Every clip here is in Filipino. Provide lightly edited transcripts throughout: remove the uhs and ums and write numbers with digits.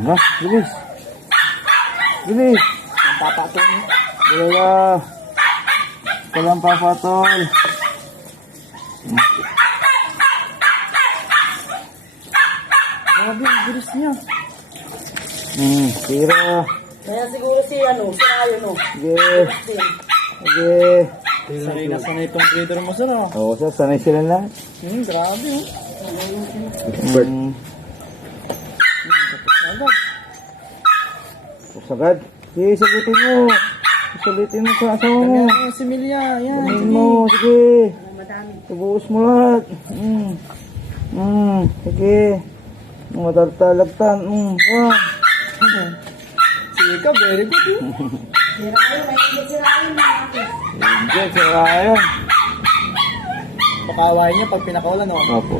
Hala, bilis. Bilis. Ang papatong. Wala. Walang papatol. Grabe, ang bilis niya. Tira. Kaya siguro si Ayo, no? Sige. Sige. Sanay na sanay itong breeder mo, sir, oh. Oo, sir. Sanay sila na. Grabe, oh. Bird. Agad. Sagad. Sige, sagutin mo. Sagutin mo sa asawa mo. Ganyan si Milya, yan. Sagutin mo. Sige. Ibuhos mo lahat. Sige. Mataltalagtan. Wow. Sige ka, very good, eh. Hindi, sira yun. Pakawain niya pag pinakawalan, oh. Opo.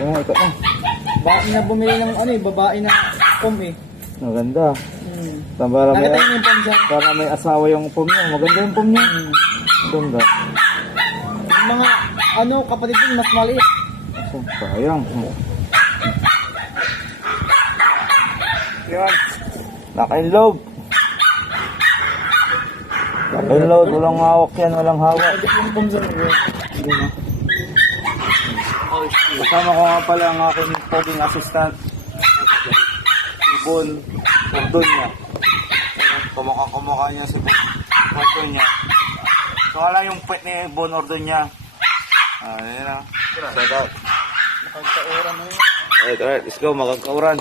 Ito na. Babae na bumili ng babae na pom, eh. Maganda. Para may, Nakita niyo yung pom, sir? para may asawa yung pom niya. Maganda yung pom niya. Maganda. Yung mga, kapatid din, mas maliit. Sayang. Yan. Naka-inload. Naka-inload. Walang hawak yan. Walang hawak. Yung pom, sir, eh. Kasama ko nga pala ang aking poging assistant. Si Bon Ordonya. Kumukha niya si Bon Ordonya. So wala yung pet ni Bon Ordonya. Ayan na. Shout out. Nakagkauran na yun. Alright, let's go. Magagkauran.